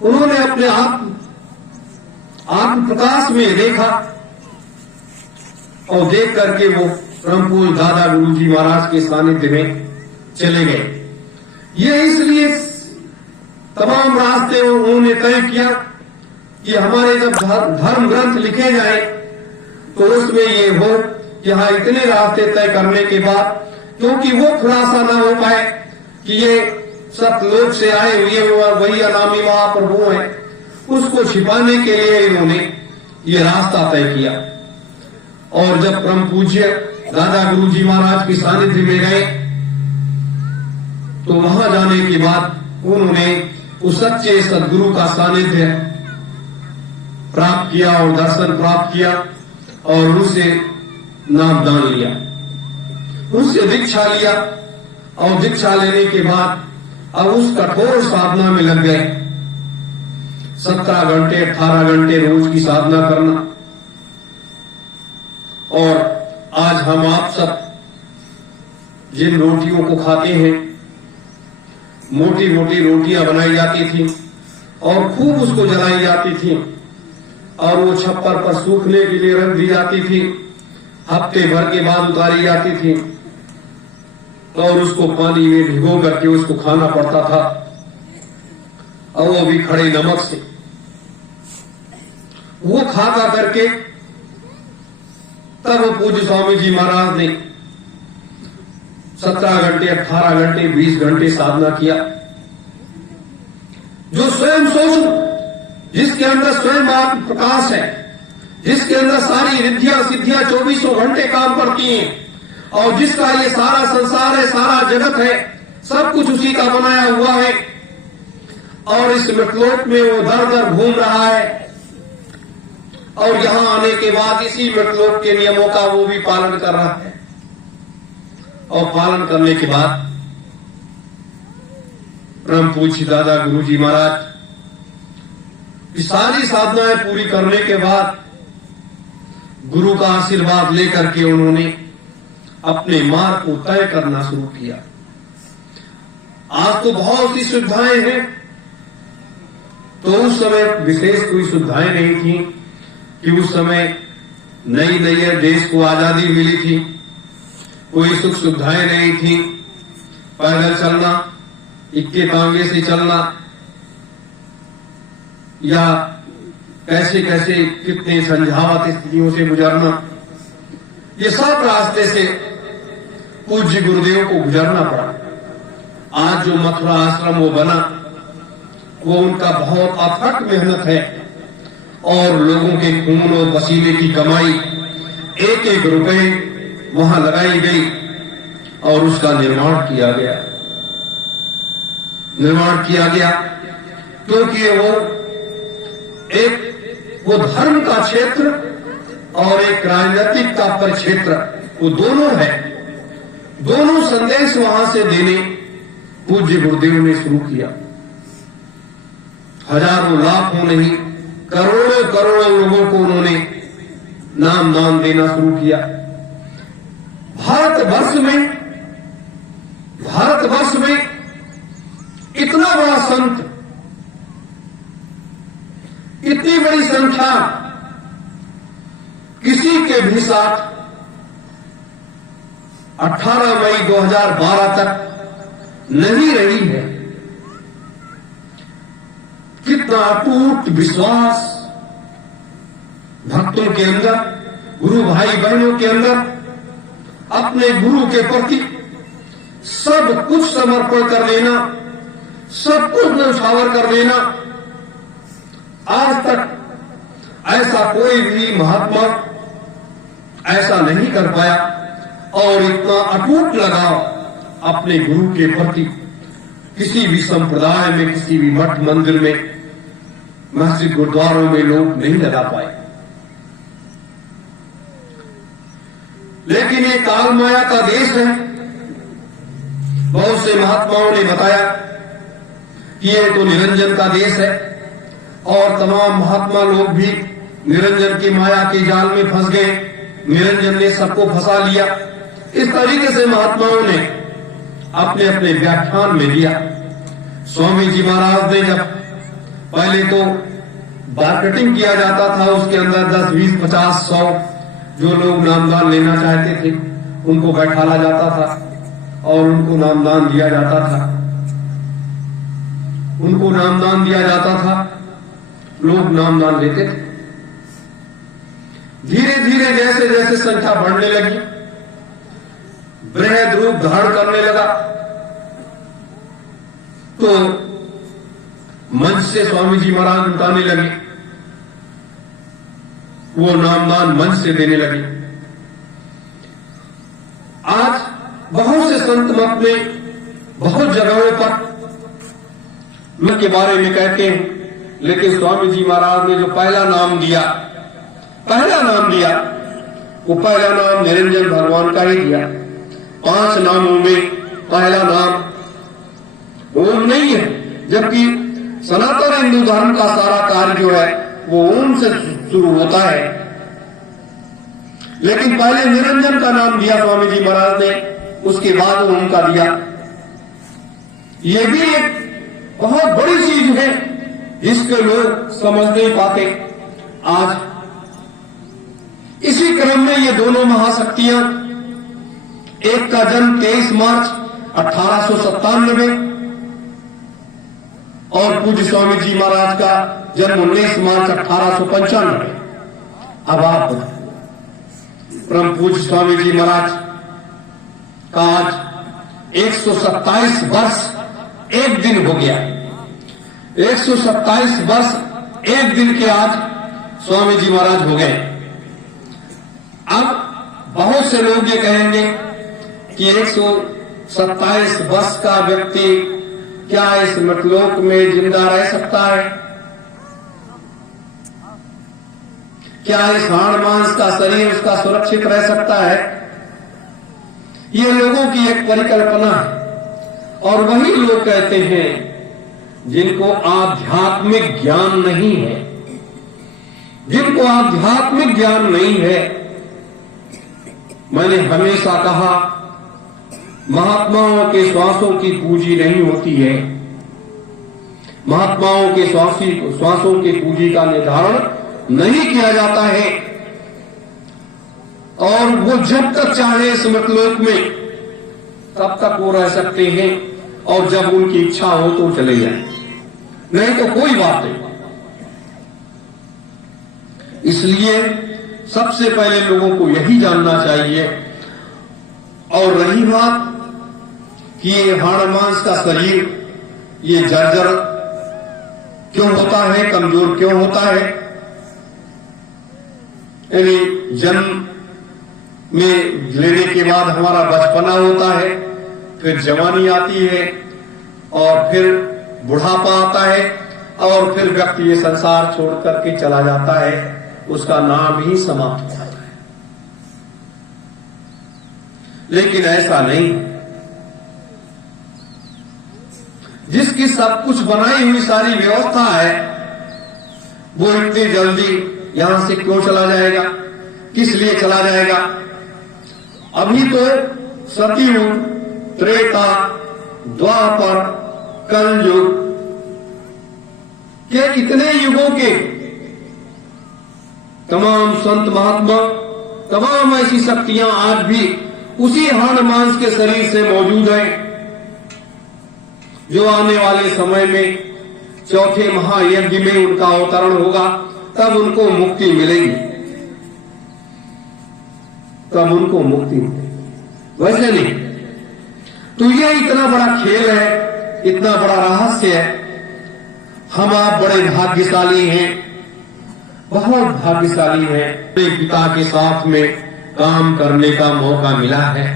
उन्होंने अपने आत्म प्रकाश में देखा और देख करके वो परम पूज्य दादा गुरुजी महाराज के सानिध्य में चले गए। ये इसलिए तमाम रास्ते उन्होंने तय किया कि हमारे जब धर्म ग्रंथ लिखे जाए तो उसमें ये हो कि हाँ इतने रास्ते तय करने के बाद, क्योंकि वो खुलासा ना हो पाए कि ये सतलोक से आए हुए वही अनामी महाप्रभु हैं, उसको छिपाने के लिए इन्होंने ये रास्ता तय किया। और जब परम पूज्य दादा गुरुजी महाराज के सानिध्य में गए तो वहां जाने के बाद उन्होंने उस सच्चे सदगुरु का सानिध्य प्राप्त किया और दर्शन प्राप्त किया और उनसे नामदान लिया, उनसे दीक्षा लिया और दीक्षा लेने के बाद अब उस कठोर साधना में लग गए। 17 घंटे 18 घंटे रोज की साधना करना। और आज हम आप सब जिन रोटियों को खाते हैं, मोटी मोटी रोटियां बनाई जाती थी और खूब उसको जलाई जाती थी और वो छप्पर पर सूखने के लिए रख दी जाती थी, हफ्ते भर के बाद उतारी जाती थी और उसको पानी में भिगो करके उसको खाना पड़ता था, और वो भी खड़े नमक से। वो खा करके तब पूज्य स्वामी जी महाराज ने 17 घंटे 18 घंटे 20 घंटे साधना किया। जो स्वयं सोचो, जिसके अंदर स्वयं आत्म प्रकाश है, जिसके अंदर सारी रिद्धियां सिद्धियां 24 घंटे काम करती हैं और जिसका ये सारा संसार है, सारा जगत है, सब कुछ उसी का बनाया हुआ है और इस मृतलोक में वो दर दर घूम रहा है और यहां आने के बाद इसी मृतलोक के नियमों का वो भी पालन कर रहा है। और पालन करने के बाद परम पूज्य दादा गुरुजी महाराज सारी साधनाएं पूरी करने के बाद गुरु का आशीर्वाद लेकर के उन्होंने अपने मार्ग को तय करना शुरू किया। आज तो बहुत सी सुविधाएं हैं, तो उस समय विशेष कोई सुविधाएं नहीं थी कि उस समय नई नई देश को आजादी मिली थी, कोई सुख सुविधाएं नहीं थी। पैदल चलना, इक्के तांगे से चलना या कैसे कैसे कितने संझावत स्थितियों से गुजरना, ये सब रास्ते से पूज्य गुरुदेव को गुजरना पड़ा। आज जो मथुरा आश्रम वो बना, वो उनका बहुत अथक मेहनत है और लोगों के खून और पसीने की कमाई, एक एक रुपए वहां लगाई गई और उसका निर्माण किया गया क्योंकि वो धर्म का क्षेत्र और एक राजनीतिक का परिक्षेत्र, वो दोनों है। दोनों संदेश वहां से देने पूज्य गुरुदेव ने शुरू किया। हजारों लाखों नहीं, करोड़ों करोड़ों लोगों को उन्होंने नाम दान देना शुरू किया। भारतवर्ष में इतना बड़ा संत, इतनी बड़ी संख्या किसी के भी साथ 18 मई 2012 तक नहीं रही है। कितना अटूट विश्वास भक्तों के अंदर, गुरु भाई बहनों के अंदर अपने गुरु के प्रति सब कुछ समर्पण कर देना, सब कुछ न्यौछावर कर देना। आज तक ऐसा कोई भी महात्मा ऐसा नहीं कर पाया और इतना अटूट लगाव अपने गुरु के प्रति किसी भी संप्रदाय में, किसी भी मठ मंदिर में, मस्जिद गुरुद्वारों में लोग नहीं लगा पाए। लेकिन ये काल माया का देश है। बहुत से महात्माओं ने बताया कि ये तो निरंजन का देश है और तमाम महात्मा लोग भी निरंजन की माया के जाल में फंस गए, निरंजन ने सबको फंसा लिया। इस तरीके से महात्माओं ने अपने अपने व्याख्यान में दिया। स्वामी जी महाराज ने जब पहले तो मार्केटिंग किया जाता था, उसके अंदर 10, 20, 50, 100 जो लोग नामदान लेना चाहते थे उनको बैठाला जाता था और उनको नामदान दिया जाता था। उनको नामदान दिया जाता था, लोग नामदान लेते थे। धीरे धीरे जैसे जैसे संख्या बढ़ने लगी, बृहद रूप धारण करने लगा, तो मंच से स्वामी जी महाराज उठाने लगे, वो नामदान मंच से देने लगे। आज बहुत से संत मत में बहुत जगहों पर लोग के बारे में कहते हैं, लेकिन स्वामी जी महाराज ने जो पहला नाम दिया, वो पहला नाम निरंजन भगवान का ही दिया। 5 नामों में पहला नाम ओम नहीं है, जबकि सनातन हिंदू धर्म का सारा कार्य जो है वो ओम से शुरू होता है। लेकिन पहले निरंजन का नाम दिया स्वामी जी महाराज ने, उसके बाद ओम का दिया। ये भी एक बहुत बड़ी चीज है जिसके लोग समझ नहीं पाते। आज इसी क्रम में ये दोनों महाशक्तियां, एक का जन्म 23 मार्च 1897 और पूज्य स्वामी जी महाराज का जन्म 19 मार्च 1895। अब आप परम पूज्य स्वामी जी महाराज का आज 127 वर्ष 1 दिन हो गया। 127 वर्ष 1 दिन के आज स्वामी जी महाराज हो गए। अब बहुत से लोग ये कहेंगे कि 127 वर्ष का व्यक्ति क्या इस मृतलोक में जिंदा रह सकता है? क्या इस हाड़ मांस का शरीर उसका सुरक्षित रह सकता है? ये लोगों की एक परिकल्पना है। और वही लोग कहते हैं जिनको आध्यात्मिक ज्ञान नहीं है, जिनको आध्यात्मिक ज्ञान नहीं है। मैंने हमेशा कहा, महात्माओं के श्वासों की पूंजी नहीं होती है। महात्माओं के श्वासों की पूंजी का निर्धारण नहीं किया जाता है, और वो जब तक चाहे इस मृतलोक में तब तक वो रह सकते हैं, और जब उनकी इच्छा हो तो चले जाए, नहीं तो कोई बात नहीं। इसलिए सबसे पहले लोगों को यही जानना चाहिए। और रही बात कि ये हाड़ मांस का शरीर ये जर्जर क्यों होता है, कमजोर क्यों होता है, यानी जन्म में लेने के बाद हमारा बचपना होता है, फिर जवानी आती है, और फिर बुढ़ापा आता है, और फिर व्यक्ति ये संसार छोड़ करके चला जाता है, उसका नाम ही समाप्त हो जाता है। लेकिन ऐसा नहीं। जिसकी सब कुछ बनाई हुई सारी व्यवस्था है, वो इतनी जल्दी यहां से क्यों चला जाएगा? किस लिए चला जाएगा? अभी तो सतयुग, त्रेता, द्वापर, कलयुग के इतने युगों के तमाम संत महात्मा, तमाम ऐसी शक्तियां आज भी उसी हाड़ मांस के शरीर से मौजूद हैं, जो आने वाले समय में चौथे महायज्ञ में उनका अवतरण होगा, तब उनको मुक्ति मिलेगी, तब उनको मुक्ति मिलेगी। वैसे नहीं। तो ये इतना बड़ा खेल है, इतना बड़ा रहस्य है। हम आप बड़े भाग्यशाली हैं, बहुत भाग्यशाली हैं। अपने पिता के साथ में काम करने का मौका मिला है,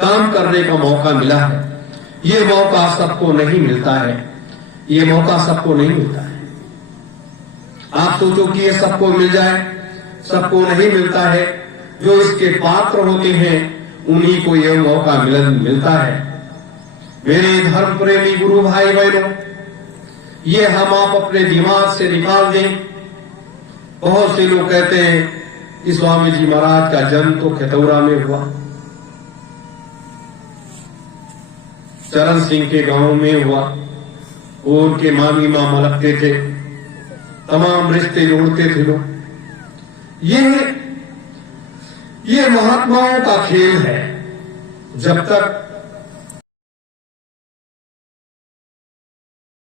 काम करने का मौका मिला है। ये मौका सबको नहीं मिलता है, ये मौका सबको नहीं मिलता है। आप सोचो कि ये सबको मिल जाए, सबको नहीं मिलता है। जो इसके पात्र होते हैं उन्हीं को यह मौका मिलता है। मेरे धर्म प्रेमी गुरु भाई बहनों, ये हम आप अपने दिमाग से निकाल दें। बहुत से लोग कहते हैं कि स्वामी जी महाराज का जन्म तो खतौरा में हुआ, चरण सिंह के गांव में हुआ, वो उनके मामी मामा लगते थे। तमाम रिश्ते जोड़ते थे लोग। ये महात्माओं का खेल है। जब तक